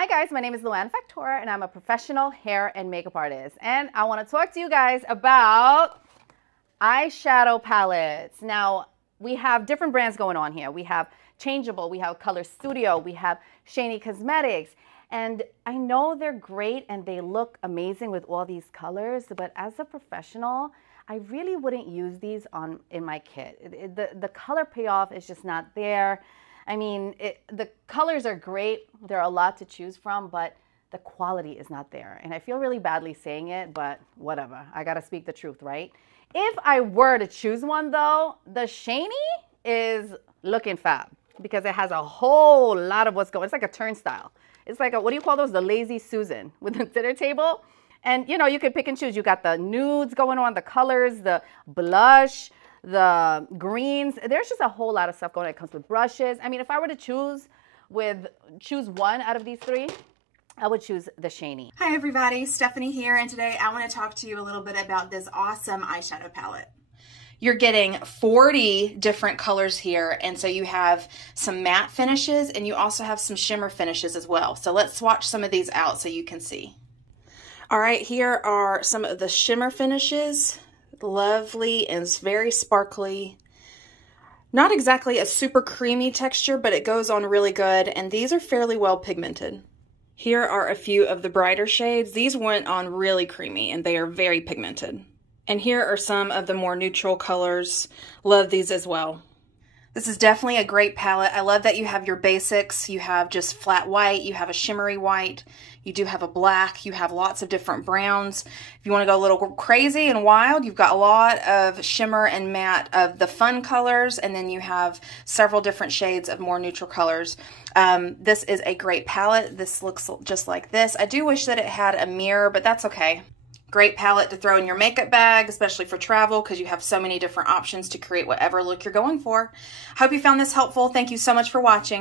Hi guys, my name is Luann Factora and I'm a professional hair and makeup artist. And I want to talk to you guys about eyeshadow palettes. Now, we have different brands going on here. We have Changeable, we have Color Studio, we have Shany Cosmetics. And I know they're great and they look amazing with all these colors, but as a professional, I really wouldn't use these in my kit. The color payoff is just not there. I mean, the colors are great. There are a lot to choose from, but the quality is not there. And I feel really badly saying it, but whatever. I gotta speak the truth, right? If I were to choose one though, the Shany is looking fab because it has a whole lot of what's going on. It's like a turnstile. It's like a, what do you call those? The lazy Susan with the dinner table. And you know, you can pick and choose. You got the nudes going on, the colors, the blush, the greens. There's just a whole lot of stuff going on. It comes with brushes. I mean, if I were to choose one out of these three, I would choose the Shany. Hi everybody, Stephanie here, and today I want to talk to you a little bit about this awesome eyeshadow palette. You're getting 40 different colors here, and so you have some matte finishes and you also have some shimmer finishes as well. So let's swatch some of these out so you can see. All right, here are some of the shimmer finishes. Lovely and it's very sparkly. Not exactly a super creamy texture, but it goes on really good, and these are fairly well pigmented. Here are a few of the brighter shades. These went on really creamy and they are very pigmented. And here are some of the more neutral colors. Love these as well. This is definitely a great palette. I love that you have your basics. You have just flat white, you have a shimmery white, you do have a black, you have lots of different browns. If you want to go a little crazy and wild, you've got a lot of shimmer and matte of the fun colors, and then you have several different shades of more neutral colors. This is a great palette. This looks just like this. I do wish that it had a mirror, but that's okay. Great palette to throw in your makeup bag, especially for travel, because you have so many different options to create whatever look you're going for. Hope you found this helpful. Thank you so much for watching.